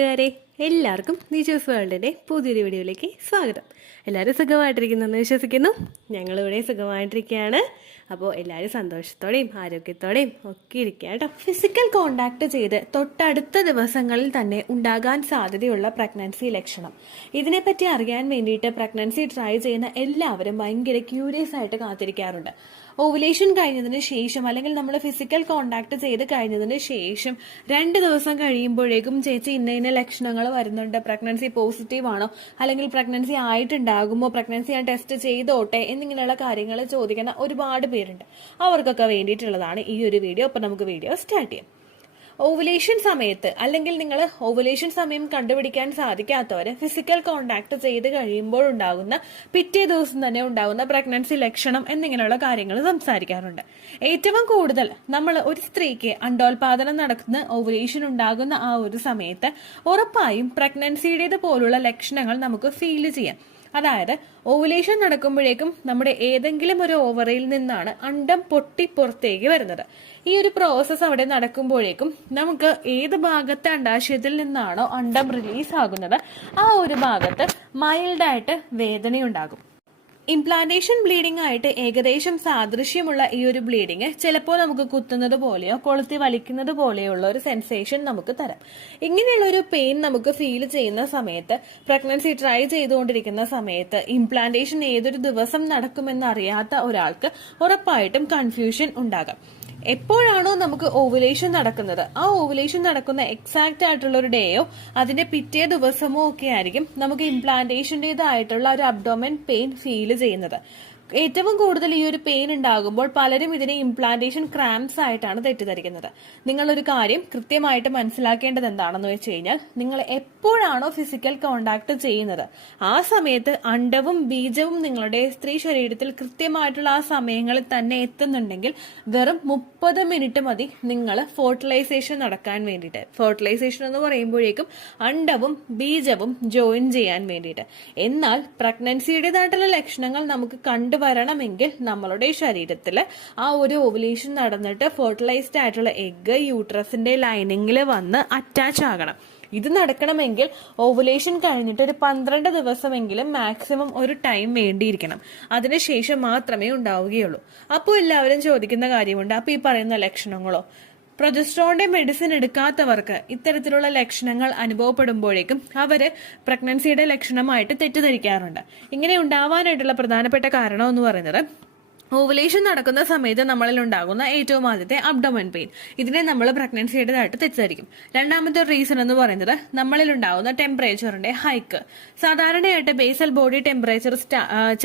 കൂട്ടുകാരെ, എല്ലാവർക്കും നിജോസ് വേൾഡിൻ്റെ പുതിയൊരു വീഡിയോയിലേക്ക് സ്വാഗതം. എല്ലാവരും സുഖമായിട്ടിരിക്കുന്നെന്ന് വിശ്വസിക്കുന്നു. ഞങ്ങളിവിടെ സുഖമായിട്ടിരിക്കുകയാണ്. അപ്പോൾ എല്ലാവരും സന്തോഷത്തോടെയും ആരോഗ്യത്തോടെയും ഒക്കെ ഇരിക്കുക കേട്ടോ. ഫിസിക്കൽ കോണ്ടാക്ട് ചെയ്ത് തൊട്ടടുത്ത ദിവസങ്ങളിൽ തന്നെ ഉണ്ടാകാൻ സാധ്യതയുള്ള പ്രഗ്നൻസി ലക്ഷണം, ഇതിനെപ്പറ്റി അറിയാൻ വേണ്ടിയിട്ട് പ്രഗ്നൻസി ട്രൈ ചെയ്യുന്ന എല്ലാവരും ഭയങ്കര ക്യൂരിയസ് ആയിട്ട് കാത്തിരിക്കാറുണ്ട്. ഓവുലേഷൻ കഴിഞ്ഞതിന് ശേഷം അല്ലെങ്കിൽ നമ്മൾ ഫിസിക്കൽ കോണ്ടാക്ട് ചെയ്ത് കഴിഞ്ഞതിന് ശേഷം 2 ദിവസം കഴിയുമ്പോഴേക്കും ചേച്ചി ഇന്ന ലക്ഷണങ്ങൾ വരുന്നുണ്ട്, പ്രഗ്നൻസി പോസിറ്റീവ് ആണോ, അല്ലെങ്കിൽ പ്രഗ്നൻസി ആയിട്ടുണ്ടാകുമോ, പ്രഗ്നൻസി ഞാൻ ടെസ്റ്റ് ചെയ്തോട്ടെ എന്നിങ്ങനെയുള്ള കാര്യങ്ങൾ ചോദിക്കുന്ന ഒരുപാട് പേരുണ്ട്. അവർക്കൊക്കെ വേണ്ടിയിട്ടുള്ളതാണ് ഈ ഒരു വീഡിയോ. അപ്പം നമുക്ക് വീഡിയോ സ്റ്റാർട്ട് ചെയ്യാം. ഓവുലേഷൻ സമയത്ത് അല്ലെങ്കിൽ നിങ്ങൾ ഓവുലേഷൻ സമയം കണ്ടുപിടിക്കാൻ സാധിക്കാത്തവര് ഫിസിക്കൽ കോണ്ടാക്ട് ചെയ്ത് കഴിയുമ്പോൾ ഉണ്ടാകുന്ന പിറ്റേ ദിവസം തന്നെ ഉണ്ടാകുന്ന പ്രഗ്നൻസി ലക്ഷണം എന്നിങ്ങനെയുള്ള കാര്യങ്ങൾ സംസാരിക്കാറുണ്ട്. ഏറ്റവും കൂടുതൽ നമ്മൾ ഒരു സ്ത്രീക്ക് അണ്ടോൽപാദനം നടക്കുന്ന ഓവുലേഷൻ ഉണ്ടാകുന്ന ആ ഒരു സമയത്ത് ഉറപ്പായും പ്രഗ്നൻസിയുടേത് പോലുള്ള ലക്ഷണങ്ങൾ നമുക്ക് ഫീൽ ചെയ്യാം. അതായത് ഓവുലേഷൻ നടക്കുമ്പോഴേക്കും നമ്മുടെ ഏതെങ്കിലും ഒരു ഓവറിയിൽ നിന്നാണ് അണ്ടം പൊട്ടി പുറത്തേക്ക് വരുന്നത്. ഈ ഒരു പ്രോസസ്സ് അവിടെ നടക്കുമ്പോഴേക്കും നമുക്ക് ഏത് ഭാഗത്തെ അണ്ടാശയത്തിൽ നിന്നാണോ അണ്ടം റിലീസ് ആകുന്നത് ആ ഒരു ഭാഗത്ത് മൈൽഡായിട്ട് വേദനയുണ്ടാകും. ഇംപ്ലാന്റേഷൻ ബ്ലീഡിംഗ് ആയിട്ട് ഏകദേശം സാദൃശ്യമുള്ള ഈ ഒരു ബ്ലീഡിങ് ചിലപ്പോൾ നമുക്ക് കുത്തുന്നത് പോലെയോ കൊളുത്തി വലിക്കുന്നത് പോലെയുള്ള ഒരു സെൻസേഷൻ നമുക്ക് തരാം. ഇങ്ങനെയുള്ള ഒരു പെയിൻ നമുക്ക് ഫീൽ ചെയ്യുന്ന സമയത്ത്, പ്രഗ്നൻസി ട്രൈ ചെയ്തുകൊണ്ടിരിക്കുന്ന സമയത്ത്, ഇംപ്ലാന്റേഷൻ ഏതൊരു ദിവസം നടക്കുമെന്ന് അറിയാത്ത ഒരാൾക്ക് ഉറപ്പായിട്ടും കൺഫ്യൂഷൻ ഉണ്ടാകാം. എപ്പോഴാണോ നമുക്ക് ഓവുലേഷൻ നടക്കുന്നത് ആ ഓവുലേഷൻ നടക്കുന്ന എക്സാക്റ്റ് ആയിട്ടുള്ള ഒരു ഡേയോ അതിന്റെ പിറ്റേ ദിവസമോ ഒക്കെ ആയിരിക്കും നമുക്ക് ഇംപ്ലാന്റേഷൻ്റെതായിട്ടുള്ള ഒരു അബ്ഡോമൻ പെയിൻ ഫീൽ ചെയ്യുന്നത്. ഏറ്റവും കൂടുതൽ ഈ ഒരു പെയിൻ ഉണ്ടാകുമ്പോൾ പലരും ഇതിനെ ഇംപ്ലാന്റേഷൻ ക്രാംസ് ആയിട്ടാണ് തെറ്റിദ്ധരിക്കുന്നത്. നിങ്ങളൊരു കാര്യം കൃത്യമായിട്ട് മനസ്സിലാക്കേണ്ടത് എന്താണെന്ന് വെച്ച് കഴിഞ്ഞാൽ, നിങ്ങൾ എപ്പോഴാണോ ഫിസിക്കൽ കോണ്ടാക്ട് ചെയ്യുന്നത് ആ സമയത്ത് അണ്ടവും ബീജവും നിങ്ങളുടെ സ്ത്രീ ശരീരത്തിൽ കൃത്യമായിട്ടുള്ള ആ സമയങ്ങളിൽ തന്നെ എത്തുന്നുണ്ടെങ്കിൽ വെറും 30 മിനിറ്റ് മതി നിങ്ങൾ ഫെർട്ടിലൈസേഷൻ നടക്കാൻ വേണ്ടിയിട്ട്. ഫെർട്ടിലൈസേഷൻ എന്ന് പറയുമ്പോഴേക്കും അണ്ടവും ബീജവും ജോയിൻ ചെയ്യാൻ വേണ്ടിയിട്ട്. എന്നാൽ പ്രഗ്നൻസിയുടേതായിട്ടുള്ള ലക്ഷണങ്ങൾ നമുക്ക് വരണമെങ്കിൽ നമ്മളുടെ ശരീരത്തിൽ ആ ഒരു ഓവുലേഷൻ നടന്നിട്ട് ഫെർട്ടിലൈസ്ഡ് ആയിട്ടുള്ള എഗ് യൂട്രസിന്റെ ലൈനിങ്ങിൽ വന്ന് അറ്റാച്ച് ആകണം. ഇത് നടക്കണമെങ്കിൽ ഓവുലേഷൻ കഴിഞ്ഞിട്ട് ഒരു 12 ദിവസമെങ്കിലും മാക്സിമം ഒരു ടൈം വേണ്ടിയിരിക്കണം. അതിനുശേഷം മാത്രമേ ഉണ്ടാവുകയുള്ളൂ. അപ്പോൾ എല്ലാവരും ചോദിക്കുന്ന കാര്യമുണ്ട്, അപ്പൊ ഈ പറയുന്ന ലക്ഷണങ്ങളോ? പ്രൊജസ്ട്രോണിന്റെ മെഡിസിൻ എടുക്കാത്തവർക്ക് ഇത്തരത്തിലുള്ള ലക്ഷണങ്ങൾ അനുഭവപ്പെടുമ്പോഴേക്കും അവര് പ്രഗ്നൻസിയുടെ ലക്ഷണമായിട്ട് തെറ്റിദ്ധരിക്കാറുണ്ട്. ഇങ്ങനെ ഉണ്ടാവാനായിട്ടുള്ള പ്രധാനപ്പെട്ട കാരണം എന്ന് പറയുന്നത്, ഓവുലേഷൻ നടക്കുന്ന സമയത്ത് നമ്മളിൽ ഉണ്ടാകുന്ന ഏറ്റവും ആദ്യത്തെ അബ്ഡോമൻ പെയിൻ, ഇതിനെ നമ്മൾ പ്രഗ്നൻസിയുടേതായിട്ട് തെറ്റിദ്ധരിക്കും. രണ്ടാമത്തെ റീസൺ എന്ന് പറയുന്നത് നമ്മളിൽ ഉണ്ടാകുന്ന ടെമ്പറേച്ചറിന്റെ ഹൈക്ക്. സാധാരണയായിട്ട് ബേസൽ ബോഡി ടെമ്പറേച്ചർ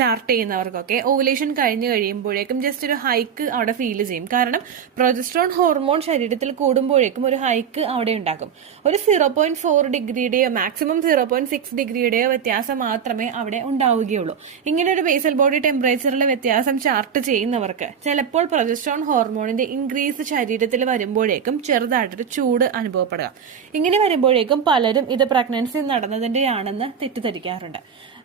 ചാർട്ട് ചെയ്യുന്നവർക്കൊക്കെ ഓവുലേഷൻ കഴിഞ്ഞു കഴിയുമ്പോഴേക്കും ജസ്റ്റ് ഒരു ഹൈക്ക് അവിടെ ഫീൽ ചെയ്യും. കാരണം പ്രൊജസ്ട്രോൺ ഹോർമോൺ ശരീരത്തിൽ കൂടുമ്പോഴേക്കും ഒരു ഹൈക്ക് അവിടെ ഉണ്ടാകും. ഒരു 0.4 ഡിഗ്രിയുടെയോ മാക്സിമം 0.6 ഡിഗ്രിയുടെയോ വ്യത്യാസം മാത്രമേ അവിടെ ഉണ്ടാവുകയുള്ളൂ. ഇങ്ങനെ ഒരു ബേസൽ ബോഡി ടെമ്പറേച്ചറിലെ വ്യത്യാസം ചാർട്ട് ചെയ്യുന്നവർക്ക് ചിലപ്പോൾ പ്രൊജസ്ട്രോൺ ഹോർമോണിന്റെ ഇൻക്രീസ് ശരീരത്തിൽ വരുമ്പോഴേക്കും ചെറുതായിട്ടൊരു ചൂട് അനുഭവപ്പെടുക. ഇങ്ങനെ വരുമ്പോഴേക്കും പലരും ഇത് പ്രഗ്നൻസി നടന്നതിന്റെയാണെന്ന് തെറ്റിദ്ധരിക്കാറുണ്ട്.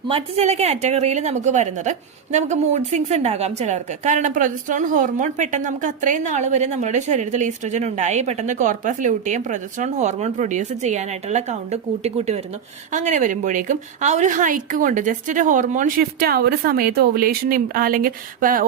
മറ്റു ചില കാറ്റഗറിയിൽ നമുക്ക് വരുന്നത്, നമുക്ക് മൂഡ് സ്വിങ്സ് ഉണ്ടാകാം ചിലർക്ക്. കാരണം പ്രൊജസ്ട്രോൺ ഹോർമോൺ പെട്ടെന്ന് നമുക്ക് അത്രയും നാൾ വരെ നമ്മുടെ ശരീരത്തിൽ ഈസ്ട്രജൻ ഉണ്ടായി പെട്ടെന്ന് corpus luteum progesterone hormone produce ചെയ്യാനായിട്ടുള്ള കൗണ്ട് കൂട്ടി വരുന്നു. അങ്ങനെ വരുമ്പോഴേക്കും ആ ഒരു ഹൈക്ക് കൊണ്ട് ജസ്റ്റ് ഒരു ഹോർമോൺ ഷിഫ്റ്റ് ആ ഒരു സമയത്ത് ഓവുലേഷൻ അല്ലെങ്കിൽ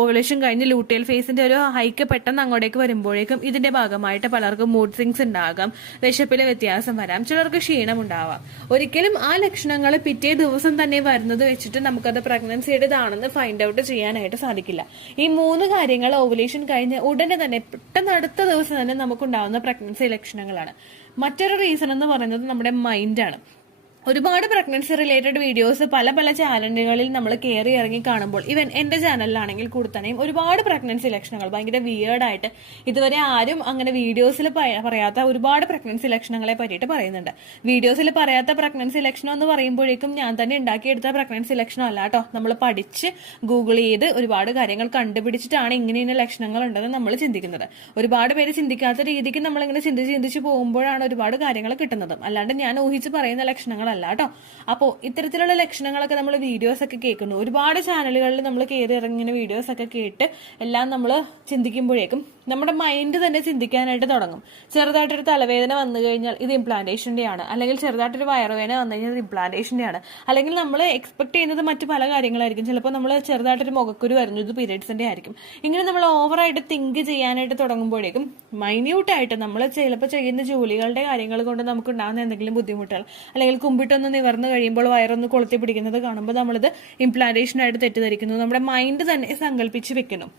ഓവുലേഷൻ കഴിഞ്ഞ് ലൂട്ടിയൽ ഫേസിന്റെ ഒരു ഹൈക്ക് പെട്ടെന്ന് അങ്ങോട്ടേക്ക് വരുമ്പോഴേക്കും ഇതിന്റെ ഭാഗമായിട്ട് പലർക്കും മൂഡ് സ്വിങ്സ് ഉണ്ടാകാം, വിശപ്പിലെ വ്യത്യാസം വരാം, ചിലർക്ക് ക്ഷീണം ഉണ്ടാവാം. ഒരിക്കലും ആ ലക്ഷണങ്ങൾ പിറ്റേ ദിവസം തന്നെ വെച്ചിട്ട് നമുക്കത് പ്രഗ്നൻസിയുടേതാണെന്ന് ഫൈൻഡ് ഔട്ട് ചെയ്യാനായിട്ട് സാധിക്കില്ല. ഈ 3 കാര്യങ്ങൾ ഓവുലേഷൻ കഴിഞ്ഞ് ഉടനെ തന്നെ പെട്ടെന്ന് അടുത്ത ദിവസം തന്നെ നമുക്കുണ്ടാവുന്ന പ്രഗ്നൻസി ലക്ഷണങ്ങളാണ്. മറ്റൊരു റീസൺ എന്ന് പറയുന്നത് നമ്മുടെ മൈൻഡാണ്. ഒരുപാട് പ്രഗ്നൻസി റിലേറ്റഡ് വീഡിയോസ് പല ചാനലുകളിൽ നമ്മൾ കയറി ഇറങ്ങി കാണുമ്പോൾ, ഈവൻ എന്റെ ചാനലിലാണെങ്കിൽ കൂടി തന്നെയും ഒരുപാട് പ്രഗ്നൻസി ലക്ഷണങ്ങൾ ഭയങ്കര വിയേർഡായിട്ട് ഇതുവരെ ആരും അങ്ങനെ വീഡിയോസിൽ പറയാത്ത ഒരുപാട് പ്രഗ്നൻസി ലക്ഷണങ്ങളെ പറ്റിയിട്ട് പറയുന്നുണ്ട്. വീഡിയോസിൽ പറയാത്ത പ്രഗ്നൻസി ലക്ഷണം എന്ന് പറയുമ്പോഴേക്കും ഞാൻ തന്നെ ഉണ്ടാക്കിയെടുത്ത പ്രഗ്നൻസി ലക്ഷണം അല്ല കേട്ടോ. നമ്മൾ പഠിച്ച് ഗൂഗിൾ ചെയ്ത് ഒരുപാട് കാര്യങ്ങൾ കണ്ടുപിടിച്ചിട്ടാണ് ഇങ്ങനെ ലക്ഷണങ്ങൾ ഉണ്ടെന്ന് നമ്മൾ ചിന്തിക്കുന്നത്. ഒരുപാട് പേര് ചിന്തിക്കാത്ത രീതിക്ക് നമ്മളിങ്ങനെ ചിന്തിച്ച് പോകുമ്പോഴാണ് ഒരുപാട് കാര്യങ്ങൾ കിട്ടുന്നതും. അല്ലാണ്ട് ഞാൻ ഊഹിച്ച് പറയുന്ന ലക്ഷണങ്ങൾ ലക്ഷണങ്ങളല്ല കേട്ടോ. അപ്പോൾ ഇത്തരത്തിലുള്ള ലക്ഷണങ്ങളൊക്കെ നമ്മൾ വീഡിയോസൊക്കെ കേൾക്കുന്നു. ഒരുപാട് ചാനലുകളിൽ നമ്മൾ കയറി ഇറങ്ങിയ വീഡിയോസൊക്കെ കേട്ട് എല്ലാം നമ്മൾ ചിന്തിക്കുമ്പോഴേക്കും നമ്മുടെ മൈൻഡ് തന്നെ ചിന്തിക്കാനായിട്ട് തുടങ്ങും. ചെറുതായിട്ടൊരു തലവേദന വന്നു കഴിഞ്ഞാൽ ഇത് ഇംപ്ലാന്റേഷൻ്റെ ആണ്, അല്ലെങ്കിൽ ചെറുതായിട്ടൊരു വയറുവേദന വന്നു കഴിഞ്ഞാൽ ഇത് ഇംപ്ലാന്റേഷൻ്റെ ആണ്, അല്ലെങ്കിൽ നമ്മൾ എക്സ്പെക്ട് ചെയ്യുന്നത് മറ്റു പല കാര്യങ്ങളായിരിക്കും. ചിലപ്പോൾ നമ്മൾ ചെറുതായിട്ടൊരു മുഖക്കുരു വരുന്നു, ഇത് പീരിയഡ്സിൻ്റെ ആയിരിക്കും. ഇങ്ങനെ നമ്മൾ ഓവറായിട്ട് തിങ്ക് ചെയ്യാനായിട്ട് തുടങ്ങുമ്പോഴേക്കും മൈന്യൂട്ടായിട്ട് നമ്മൾ ചിലപ്പോൾ ചെയ്യുന്ന ജോലികളുടെ കാര്യങ്ങൾ കൊണ്ട് നമുക്ക് ഉണ്ടാകുന്ന എന്തെങ്കിലും ബുദ്ധിമുട്ടുകൾ, അല്ലെങ്കിൽ കുമ്പിട്ടൊന്ന് നിവർന്ന് കഴിയുമ്പോൾ വയറൊന്ന് കൊളുത്തി പിടിക്കുന്നത് കാണുമ്പോൾ നമ്മളിത് ഇംപ്ലാന്റേഷനായിട്ട് തെറ്റിദ്ധരിക്കുന്നു, നമ്മുടെ മൈൻഡ് തന്നെ സങ്കല്പിച്ച് വെക്കുന്നു.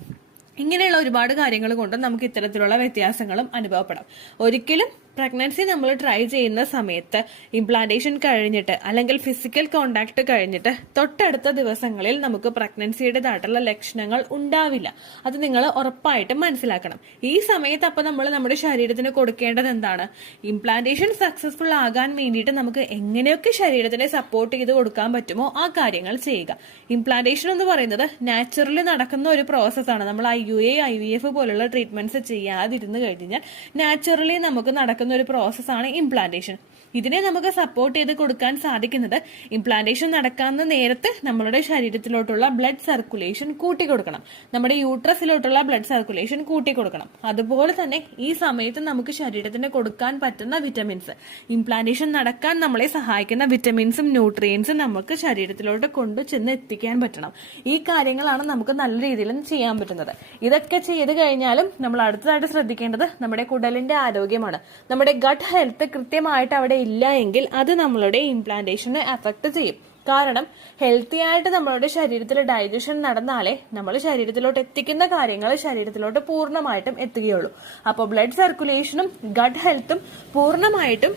ഇങ്ങനെയുള്ള ഒരുപാട് കാര്യങ്ങൾ കൊണ്ട് നമുക്ക് ഇത്തരത്തിലുള്ള വ്യത്യാസങ്ങളും അനുഭവപ്പെടാം. ഒരിക്കലും പ്രഗ്നൻസി നമ്മൾ ട്രൈ ചെയ്യുന്ന സമയത്ത് ഇംപ്ലാന്റേഷൻ കഴിഞ്ഞിട്ട് അല്ലെങ്കിൽ ഫിസിക്കൽ കോണ്ടാക്ട് കഴിഞ്ഞിട്ട് തൊട്ടടുത്ത ദിവസങ്ങളിൽ നമുക്ക് പ്രഗ്നൻസിയുടേതായിട്ടുള്ള ലക്ഷണങ്ങൾ ഉണ്ടാവില്ല. അത് നിങ്ങൾ ഉറപ്പായിട്ടും മനസ്സിലാക്കണം. ഈ സമയത്ത് അപ്പോൾ നമ്മൾ നമ്മുടെ ശരീരത്തിന് കൊടുക്കേണ്ടത് എന്താണ്? ഇംപ്ലാന്റേഷൻ സക്സസ്ഫുൾ ആകാൻ വേണ്ടിയിട്ട് നമുക്ക് എങ്ങനെയൊക്കെ ശരീരത്തിനെ സപ്പോർട്ട് ചെയ്ത് കൊടുക്കാൻ പറ്റുമോ ആ കാര്യങ്ങൾ ചെയ്യുക. ഇംപ്ലാന്റേഷൻ എന്ന് പറയുന്നത് നാച്ചുറലി നടക്കുന്ന ഒരു പ്രോസസ്സാണ്. നമ്മൾ IUI IVF പോലുള്ള ട്രീറ്റ്മെന്റ്സ് ചെയ്യാതിരുന്നു കഴിഞ്ഞാൽ നാച്ചുറലി നമുക്ക് നടക്കുന്ന ഒരു പ്രോസസ്സാണ് ഇംപ്ലാന്റേഷൻ. ഇതിനെ നമുക്ക് സപ്പോർട്ട് ചെയ്ത് കൊടുക്കാൻ സാധിക്കുന്നത് ഇംപ്ലാന്റേഷൻ നടക്കാവുന്ന നേരത്ത് നമ്മളുടെ ശരീരത്തിലോട്ടുള്ള ബ്ലഡ് സർക്കുലേഷൻ കൂട്ടിക്കൊടുക്കണം, നമ്മുടെ യൂട്രസിലോട്ടുള്ള ബ്ലഡ് സർക്കുലേഷൻ കൂട്ടിക്കൊടുക്കണം. അതുപോലെ തന്നെ ഈ സമയത്ത് നമുക്ക് ശരീരത്തിന് കൊടുക്കാൻ പറ്റുന്ന വിറ്റമിൻസ്, ഇംപ്ലാന്റേഷൻ നടക്കാൻ നമ്മളെ സഹായിക്കുന്ന വിറ്റമിൻസും ന്യൂട്രിയൻസും നമുക്ക് ശരീരത്തിലോട്ട് കൊണ്ടു ചെന്ന് എത്തിക്കാൻ പറ്റണം. ഈ കാര്യങ്ങളാണ് നമുക്ക് നല്ല രീതിയിൽ ചെയ്യാൻ പറ്റുന്നത്. ഇതൊക്കെ ചെയ്ത് കഴിഞ്ഞാലും നമ്മൾ അടുത്തതായിട്ട് ശ്രദ്ധിക്കേണ്ടത് നമ്മുടെ കുടലിന്റെ ആരോഗ്യമാണ്. നമ്മുടെ ഗട്ട് ഹെൽത്ത് കൃത്യമായിട്ട് അവിടെ ഇല്ല എങ്കിൽ അത് നമ്മളുടെ ഇംപ്ലാന്റേഷനെ അഫക്ട് ചെയ്യും. കാരണം ഹെൽത്തി ആയിട്ട് നമ്മളുടെ ശരീരത്തിൽ ഡൈജഷൻ നടന്നാലേ നമ്മൾ ശരീരത്തിലോട്ട് എത്തിക്കുന്ന കാര്യങ്ങൾ ശരീരത്തിലോട്ട് പൂർണ്ണമായിട്ടും എത്തുകയുള്ളൂ. അപ്പോൾ ബ്ലഡ് സർക്കുലേഷനും ഗട്ട് ഹെൽത്തും പൂർണ്ണമായിട്ടും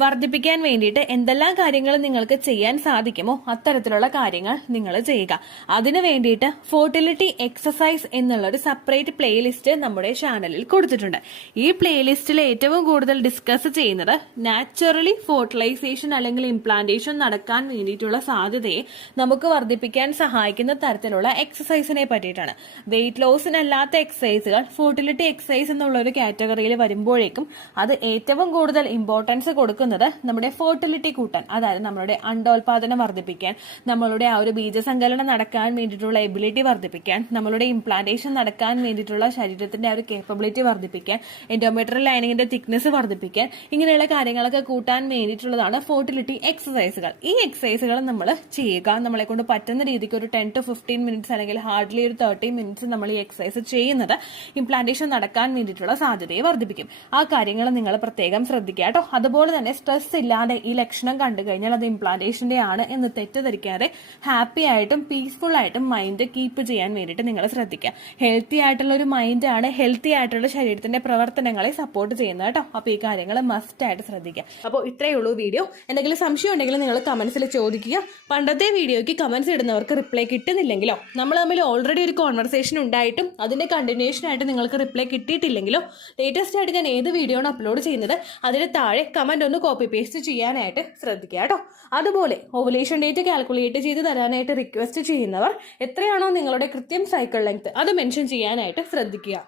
വർദ്ധിപ്പിക്കാൻ വേണ്ടിയിട്ട് എന്തെല്ലാം കാര്യങ്ങൾ നിങ്ങൾക്ക് ചെയ്യാൻ സാധിക്കുമോ അത്തരത്തിലുള്ള കാര്യങ്ങൾ നിങ്ങൾ ചെയ്യുക. അതിനു വേണ്ടിയിട്ട് ഫോർട്ടിലിറ്റി എക്സസൈസ് എന്നുള്ളൊരു സെപ്പറേറ്റ് പ്ലേലിസ്റ്റ് നമ്മുടെ ചാനലിൽ കൊടുത്തിട്ടുണ്ട്. ഈ പ്ലേലിസ്റ്റിൽ ഏറ്റവും കൂടുതൽ ഡിസ്കസ് ചെയ്യുന്നത് നാച്ചുറലി ഫോർട്ടിലൈസേഷൻ അല്ലെങ്കിൽ ഇംപ്ലാന്റേഷൻ നടക്കാൻ വേണ്ടിയിട്ടുള്ള സാധ്യതയെ നമുക്ക് വർദ്ധിപ്പിക്കാൻ സഹായിക്കുന്ന തരത്തിലുള്ള എക്സസൈസിനെ പറ്റിയിട്ടാണ്. വെയിറ്റ് ലോസിനല്ലാത്ത എക്സസൈസുകൾ ഫോർട്ടിലിറ്റി എക്സസൈസ് എന്നുള്ള ഒരു കാറ്റഗറിയിൽ വരുമ്പോഴേക്കും അത് ഏറ്റവും കൂടുതൽ ഇമ്പോർട്ടൻസ് കൊടുക്കുന്നത് നമ്മുടെ ഫോർട്ടിലിറ്റി കൂട്ടാൻ, അതായത് നമ്മളുടെ അണ്ടോൽപാദനം വർദ്ധിപ്പിക്കാൻ, നമ്മളുടെ ആ ഒരു ബീജസങ്കലനം നടക്കാൻ വേണ്ടിയിട്ടുള്ള എബിലിറ്റി വർദ്ധിപ്പിക്കാൻ, നമ്മളുടെ ഇംപ്ലാന്റേഷൻ നടക്കാൻ വേണ്ടിയിട്ടുള്ള ശരീരത്തിന്റെ ആ ഒരു കേപ്പബിലിറ്റി വർദ്ധിപ്പിക്കാൻ, എൻഡോമെട്രിയൽ ലൈനിങ്ങിന്റെ തിക്നെസ് വർദ്ധിപ്പിക്കാൻ, ഇങ്ങനെയുള്ള കാര്യങ്ങളൊക്കെ കൂട്ടാൻ വേണ്ടിയിട്ടുള്ളതാണ് ഫോർട്ടിലിറ്റി എക്സസൈസുകൾ. ഈ എക്സസൈസുകൾ നമ്മൾ ചെയ്യുക. നമ്മളെ കൊണ്ട് പറ്റുന്ന രീതിക്ക് ഒരു 10 to 15 മിനിറ്റ്സ് അല്ലെങ്കിൽ ഹാർഡ്ലി ഒരു 30 മിനിറ്റ്സ് നമ്മൾ ഈ എക്സസൈസ് ചെയ്യുന്നത് ഇംപ്ലാന്റേഷൻ നടക്കാൻ വേണ്ടിയിട്ടുള്ള സാധ്യതയെ വർദ്ധിപ്പിക്കും. ആ കാര്യങ്ങൾ നിങ്ങൾ പ്രത്യേകം ശ്രദ്ധിക്കുക കേട്ടോ. അതുപോലെ തന്നെ സ്ട്രെസ് ഇല്ലാതെ ഈ ലക്ഷണം കണ്ടു കഴിഞ്ഞാൽ അത് ഇംപ്ലാന്റേഷന്റെ ആണ് എന്ന് തെറ്റിദ്ധരിക്കാതെ ഹാപ്പി ആയിട്ടും പീസ്ഫുൾ ആയിട്ടും മൈൻഡ് കീപ്പ് ചെയ്യാൻ വേണ്ടിയിട്ട് നിങ്ങൾ ശ്രദ്ധിക്കുക. ഹെൽത്തി ആയിട്ടുള്ള ഒരു മൈൻഡാണ് ഹെൽത്തി ആയിട്ടുള്ള ശരീരത്തിന്റെ പ്രവർത്തനങ്ങളെ സപ്പോർട്ട് ചെയ്യുന്നത് കേട്ടോ. അപ്പോൾ ഈ കാര്യങ്ങൾ മസ്റ്റ് ആയിട്ട് ശ്രദ്ധിക്കുക. അപ്പോൾ ഇത്രയേ ഉള്ളൂ വീഡിയോ. എന്തെങ്കിലും സംശയം ഉണ്ടെങ്കിൽ നിങ്ങൾ കമന്റ്സിൽ ചോദിക്കുക. പണ്ടത്തെ വീഡിയോയ്ക്ക് കമന്റ്സ് ഇടുന്നവർക്ക് റിപ്ലൈ കിട്ടുന്നില്ലെങ്കിലോ, നമ്മൾ തമ്മിൽ ഓൾറെഡി ഒരു കോൺവെർസേഷൻ ഉണ്ടായിട്ടും അതിന്റെ കണ്ടിന്യൂഷൻ ആയിട്ട് നിങ്ങൾക്ക് റിപ്ലൈ കിട്ടിയിട്ടില്ലെങ്കിലോ, ലേറ്റസ്റ്റ് ആയിട്ട് ഞാൻ ഏത് വീഡിയോ ആണ് അപ്ലോഡ് ചെയ്യുന്നത് അതിന് താഴെ കമന്റ് ഒന്ന് കോപ്പി പേസ്റ്റ് ചെയ്യാനായിട്ട് ശ്രദ്ധിക്കുക കേട്ടോ. അതുപോലെ ഓവുലേഷൻ ഡേറ്റ് കാൽക്കുലേറ്റ് ചെയ്ത് തരാനായിട്ട് റിക്വസ്റ്റ് ചെയ്യുന്നവർ എത്രയാണോ നിങ്ങളുടെ കൃത്യം സൈക്കിൾ ലെങ്ത് അത് മെൻഷൻ ചെയ്യാനായിട്ട് ശ്രദ്ധിക്കുക.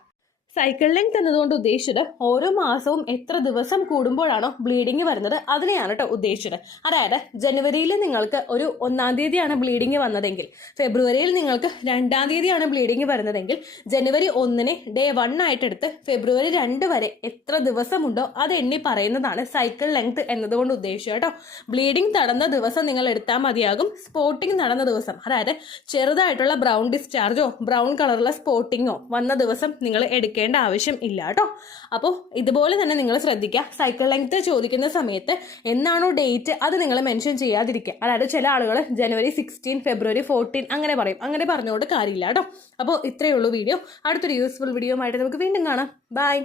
സൈക്കിൾ ലെങ്ത് എന്നതുകൊണ്ട് ഉദ്ദേശിച്ചത് ഓരോ മാസവും എത്ര ദിവസം കൂടുമ്പോഴാണോ ബ്ലീഡിങ് വരുന്നത് അതിനെയാണ് കേട്ടോ ഉദ്ദേശിച്ചത്. അതായത് ജനുവരിയിൽ നിങ്ങൾക്ക് ഒരു 1-ാം തീയതിയാണ് ബ്ലീഡിങ് വന്നതെങ്കിൽ, ഫെബ്രുവരിയിൽ നിങ്ങൾക്ക് 2-ാം തീയതിയാണ് ബ്ലീഡിങ് വരുന്നതെങ്കിൽ, ജനുവരി 1-ന് ഡേ 1 ആയിട്ടെടുത്ത് ഫെബ്രുവരി 2 വരെ എത്ര ദിവസമുണ്ടോ അത് എണ്ണി പറയുന്നതാണ് സൈക്കിൾ ലെങ്ത് എന്നതുകൊണ്ട് ഉദ്ദേശിച്ചത് കേട്ടോ. ബ്ലീഡിങ് നടന്ന ദിവസം നിങ്ങൾ എടുത്താൽ മതിയാകും. സ്പോട്ടിങ് നടന്ന ദിവസം, അതായത് ചെറുതായിട്ടുള്ള ബ്രൗൺ ഡിസ്ചാർജോ ബ്രൗൺ കളറുള്ള സ്പോട്ടിങ്ങോ വന്ന ദിവസം നിങ്ങൾ എടുക്കുക ആവശ്യം ഇല്ല കേട്ടോ. അപ്പോൾ ഇതുപോലെ തന്നെ നിങ്ങൾ ശ്രദ്ധിക്കുക. സൈക്കിൾ ലെങ്ത് ചോദിക്കുന്ന സമയത്ത് എന്നാണോ ഡേറ്റ് അത് നിങ്ങൾ മെൻഷൻ ചെയ്യാതിരിക്കുക. അതായത് ചില ആളുകൾ ജനുവരി 16, ഫെബ്രുവരി 14 അങ്ങനെ പറയും. അങ്ങനെ പറഞ്ഞുകൊണ്ട് കാര്യമില്ല കേട്ടോ. അപ്പോൾ ഇത്രയേ ഉള്ളൂ വീഡിയോ. അടുത്തൊരു യൂസ്ഫുൾ വീഡിയോ ആയിട്ട് നമുക്ക് വീണ്ടും കാണാം. ബൈ.